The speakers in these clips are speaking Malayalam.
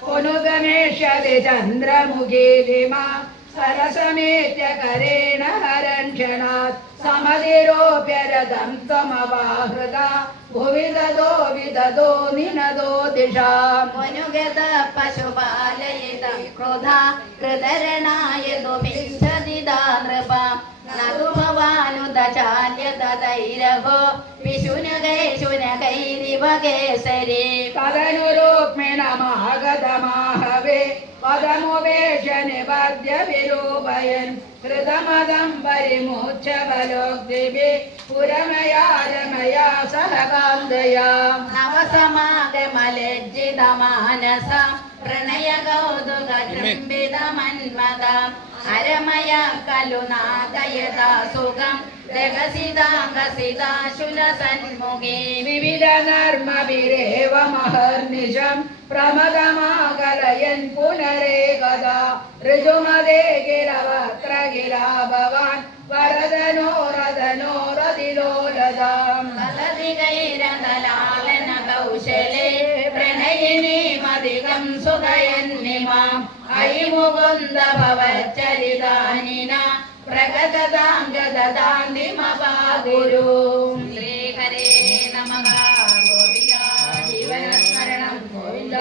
पुनुगमेष्यति चन्द्रमुखीलिमा सरसमेत्य करेण हरक्षणात् समधिरोप्य रथं समवाहृता भुवि ददो विददो निनदो दिशाम् मनुगत पशुपालयित क्रोधा कृतरणाय दुमिच्छदिदा नृपा नदु भवानुदचाल्य तदैरभो विशुनगैशुनगैरिव केसरी तदनुरूक्मिणमागतमाहवे पदमुपेक्ष्य निबध्य विरूपयन् कृतमदं परिमुच्य बलोग्दिभिः पुरमया रमया सह कान्दया नवसमागमलज्जितमानसा प्रणयकौतुकचुम्बितमन्मदा अरमय खलु नादयता सुखं रगसिताङ्गसिताशुलसन्मुखे विविधनर्मभिरेव महर्निशं प्रमदमाकलयन् पुनरेकदा ऋजुमदे गिरवक्त्र गिरा भवान् वरदनो रदनो रदिलोलदाम् बलदिगैरदलालन कौशले प्रणयिनीमधिकं सुखयन्निमाम् अयि मुकुन्द भवच्चरितानिना प्रगतताङ्गददान्तिमपागुरु श्रीहरे नमः गोपिका जीवनस्मरणं गोविन्द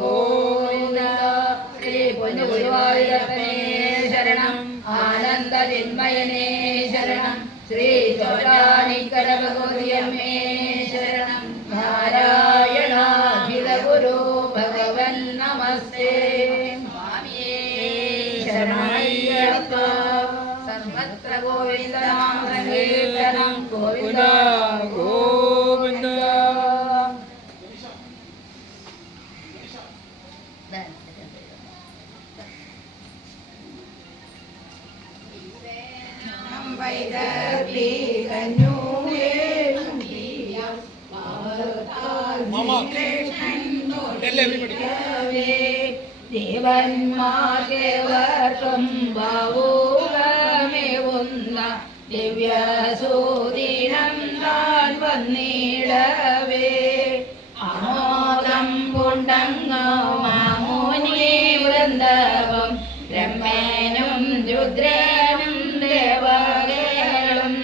गोविन्द श्री पुण्यगुरुवायूरप्पने शरणम् आनन्दचिन्मयने शरणं श्री चोटानिकरभगवद्यम्मे शरणं नारायणाखिलगुरु भगवन् नमस्ते शरणमय्यप्प सर्वत्र गोविन्द नाम संकीर्तनं गोविन्द गोविन्द ദേവന്മാർക്കേവർക്കും ബാവുകമേവുന്ന ദിവ്യസൂദിനം താൻ വന്നിടവേ ആമോദം പുണ്ടങ്ങോ മാമുനി വൃന്ദവം ബ്രഹ്മനും രുദ്രനും ദേവകളും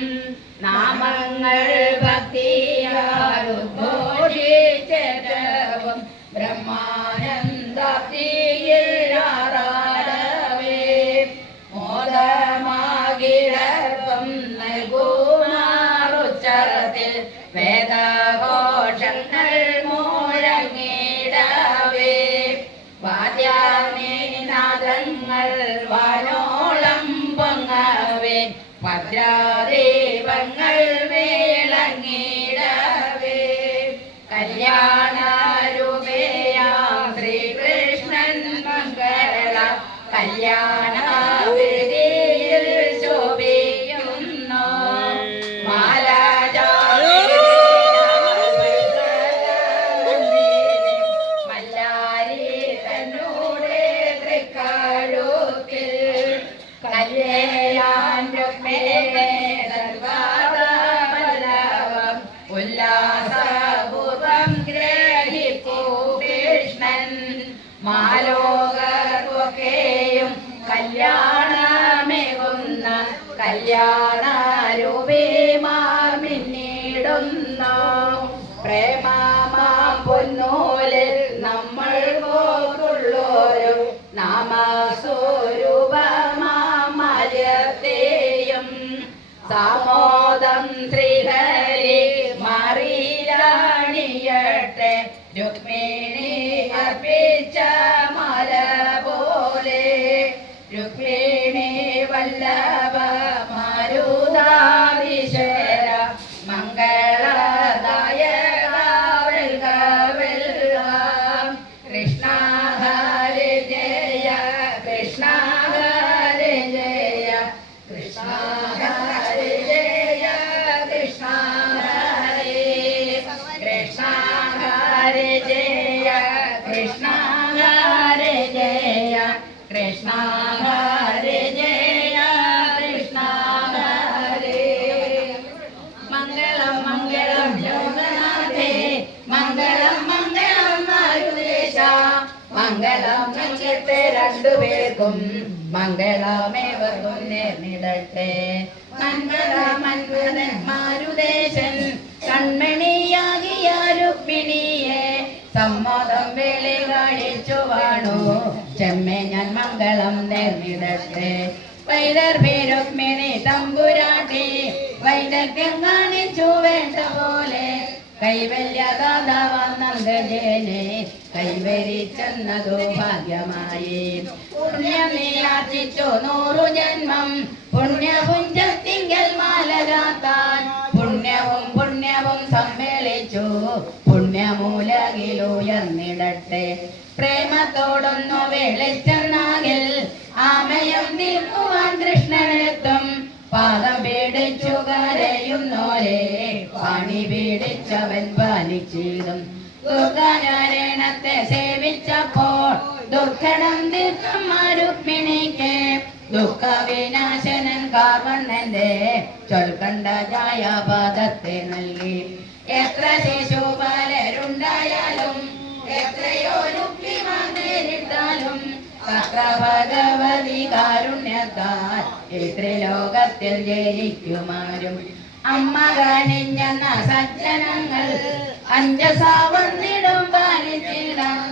നാമങ്ങൾ ഭക്തിയാൽ ഉദ്ഘോഷിച്ചേറ്റവും ബ്രഹ്മാനന്ദപ്തിയിൽ ആറാടവേ മോദമാകിഴപ്പം നൽകുമാറുച്ചത്തിൽ വേദഘോഷങ്ങൾ മുഴങ്ങിടവേ വാദ്യാനിനാദങ്ങൾ വാനോളം പൊങ്ങവേ ഭദ്രാദീപങ്ങൾ വിളങ്ങിടവേ കല്യാണരൂപേയാം ശ്രീകൃഷ്ണൻ മംഗള കല്യാണവേദിയിൽ ശോഭിക്കുന്നു മല്ലാരി തന്നൂടെ തൃക്കാഴുത്തിൽ കല്യാൺ രുക്മിണി സർവ്വവല്ലഭം ഉല്ലാസപൂർവം ഗ്രഹിപ്പൂ കൃഷ്ണൻ മാലോകർക്കൊക്കെയും കല്യാണമേകുന്ന കല്യാണരൂപിമാർ മിന്നിടുന്നു പ്രേമമാം പൊന്നൂലിൽ നമ്മൾ പോക്കുള്ളോരു നാമസ്വരൂപമാല്യത്തെയും സാമോദം ശ്രീഹരി മാറിയാണിയട്ടെ രുക്മിണി അർപ്പിച്ച മാല പോലെ രുക്മിണി വല്ലഭ മാരുതാവിശര മംഗളദായക വെൽക വെൽക കൃഷ്ണ ഹരി ജയ കൃഷ്ണ ഹരി ജയ കൃഷ്ണ ഹരി ജയ കൃഷ്ണ ഹരി കൃഷ്ണ ഹരി ജയ കൃഷ്ണ ഹരി ജയ കൃഷ്ണ ഹരി ജയ കൃഷ്ണ ഹരി മംഗളം മംഗളം ലോകനാഥേ മംഗളം മംഗളം മാരുദേശ മംഗളം നൽകട്ടെ രണ്ടുപേർക്കും മംഗളമേവർക്കും നേർന്നിടട്ടെ. മന്മഥൻ മാരുദേശൻ കൺമണിയാകിയ രുക്മിണിയെ സമ്മതം വേളി കാണിച്ചു വാണു ചെമ്മെ ഞാൻ മംഗളം നേർന്നിടട്ടെ. വൈദർഭി രുക്മിണി തമ്പുരാട്ടി വൈദഗ്ധ്യം കാണിച്ചു വേണ്ട പോലെ കൈവല്യദാതാവന്നന്തജനെ കൈവരിച്ചെന്നതു ഭാഗ്യമായി. പുണ്യമീയാർജിച്ചു 100 ജന്മം പുണ്യപുഞ്ചത്തിങ്കൽ മാലരാത്താൻ പുണ്യവും സമ്മേളിച്ചു പുണ്യമൂലകിലുയർന്നിടട്ടെ. പ്രേമത്തോടൊന്നു വെളിച്ചെന്നാകിൽ ആമയം തീർക്കുവാൻ കൃഷ്ണനെത്തും. പാദം പീഡിച്ചു കരയുന്നോരെ പണി പീഡിച്ചവൻ പാലിച്ചിടും. ദുർഗാനാരായണത്തെ സേവിച്ചപ്പോൾ ദുർഘടം തീർത്തമ്മ രുക്മിണിക്ക് ദുഃഖവിനാശനൻ കാർവണ്ണന്റെ ചൊൽക്കണ്ട ജായപാദത്തെ നൽകി. എത്ര ശിശുപാലരുണ്ടായാലും എത്രയോ രുക്മിമാർ നേരിട്ടാലും തത്ര ഭഗവതി കാരുണ്യത്താൽ ലോകത്തിൽ ജയിക്കുമാരും. അമ്മ കാണിഞ്ഞെന്ന സജ്ജനങ്ങൾ അഞ്ചസാവന്നിടും പാലിച്ചിടാം.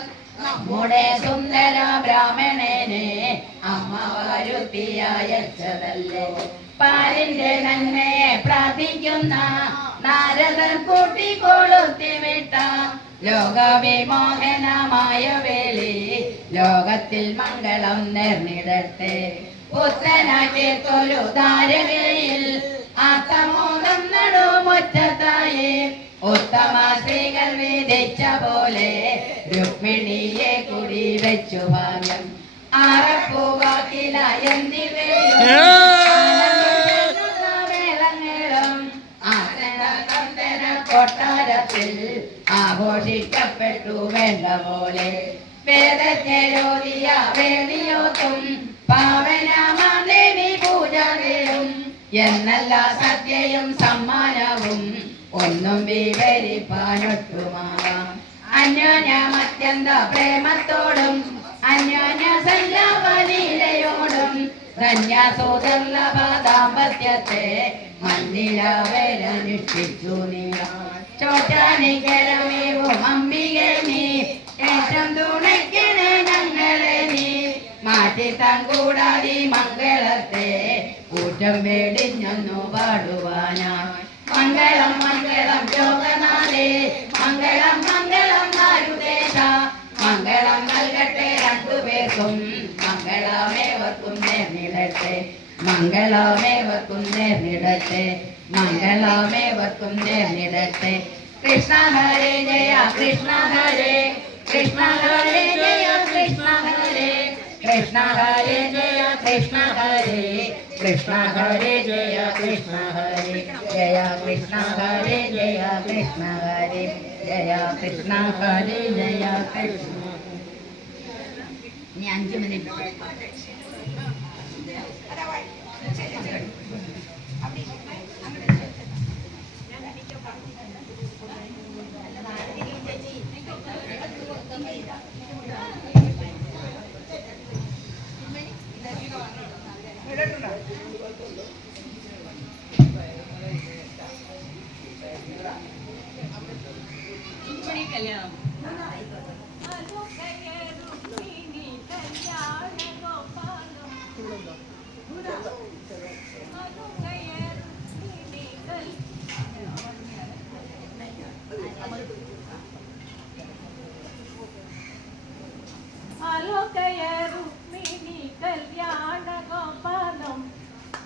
നമ്മുടെ സുന്ദര ബ്രാഹ്മണനെ അമ്മ വരുത്തി അയച്ചതല്ലേ. പാലിന്റെ നന്മയെ പ്രാർത്ഥിക്കുന്ന നാരദൻ കൂട്ടിക്കൊളുത്തിവിട്ട ലോകവിമോഹനമായ വേളി ലോകത്തിൽ മംഗളം നേർന്നിടട്ടെ. പുത്രനാക്കിയൊരു ധാരകയിൽ ആത്തമോദം നടുമുറ്റത്തായി ഉത്തമ സ്ത്രീകൾ വിധിച്ച പോലെ രുക്മിണിയെ കുടി വെച്ചു ഭാഗ്യം. ആറപ്പൂവാക്കില എന്നിവയും കൊട്ടാരത്തിൽ ആഘോഷിക്കപ്പെട്ടു വേണ്ട പോലെ. വേദജ്ഞരോധിയ വേളിയോത്തും പാവനമാദേവി പൂജാതയും എന്നല്ല സത്യയും സമ്മാനവും ഒന്നും വിവരിപ്പാനൊട്ടുമാവാം. അന്യോന്യമത്യന്ത പ്രേമത്തോടും അന്യോന്യ സല്ലാപലീലയോടും ധന്യാസോദർലഭ ദാമ്പത്യത്തെ മന്ദിരവരനുഷ്ഠിച്ചു നീളാം. ചോറ്റാനിക്കരമേവും അംബികെ നീ ഏറ്റം തുണയ്ക്കണേ ഞങ്ങളെ നീ. മാറ്റി തങ്കൂടാതി മംഗളത്തെ കൂറ്റം വേടിഞ്ഞൊന്നു പാടുവാനായി. മംഗളം മംഗളം ലോകനാഥേ മംഗളം മംഗളം മാരുദേശ. മംഗളം നൽകട്ടെ രണ്ടുപേർക്കും മംഗളമേവർക്കും നേർന്നിടട്ടെ. മംഗളമേവർക്കും നേർന്നിടട്ടെ. മംഗളമേവർക്കും നേർന്നിടട്ടെ. കൃഷ്ണ ഹരേ ജയ കൃഷ്ണ ഹരേ കൃഷ്ണ ഹരേ ജയ കൃഷ്ണ ഹരേ കൃഷ്ണ ഹരേ ജയ കൃഷ്ണ ഹരേ കൃഷ്ണ ഹരേ ജയ കൃഷ്ണ ഹരേ ജയ കൃഷ്ണ ഹരേ ജയ കൃഷ്ണ ഹരേ ജയ കൃഷ്ണ ഹരേ ജയ കൃഷ്ണ. ഇനി 5 മിനിറ്റ് രുക്മിണി കല്യാണ ഗോപാലം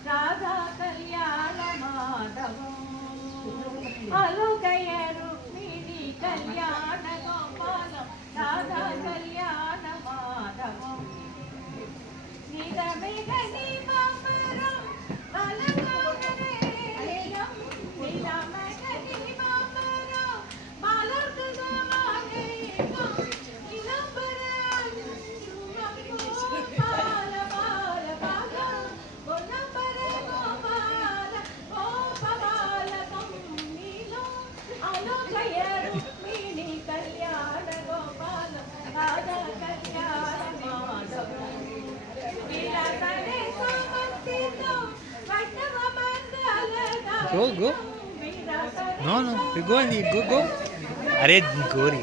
രാധാ കല്യാണ മാധവം. അലോകയ രുക്മിണി കല്യാണ ഗോപാലം രാധാ കല്യാണ മാധവം. നിരമിക നിമപരം ബലഗോപരേയം നിരമിക നിമപരം ബലഗോപരേയം കല്യാണ Gopala Go. No. You go and eat. Go. अरे गोरी.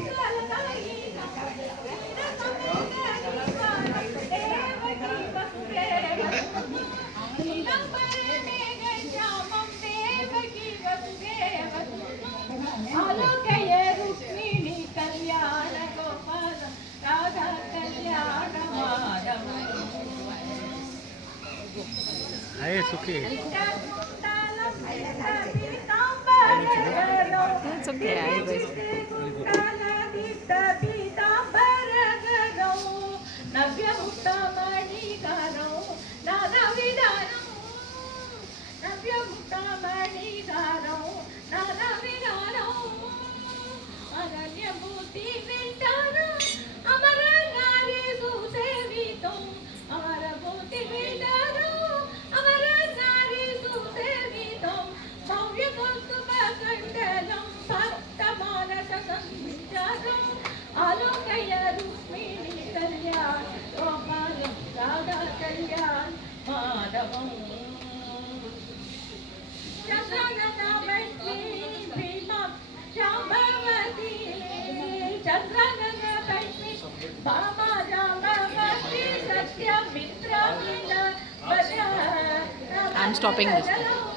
रुक्मिणी कल्याण गोपाल राधा कल्याण माधव अरे सुखी. It's okay, आलोकय Rukmini Kalyan Gopal Radha Kalyan माधवं चन्द्रगणवती Bhima Jambavati चन्द्रगणवती Bhama Jambavati Satyamitra I'm stopping this.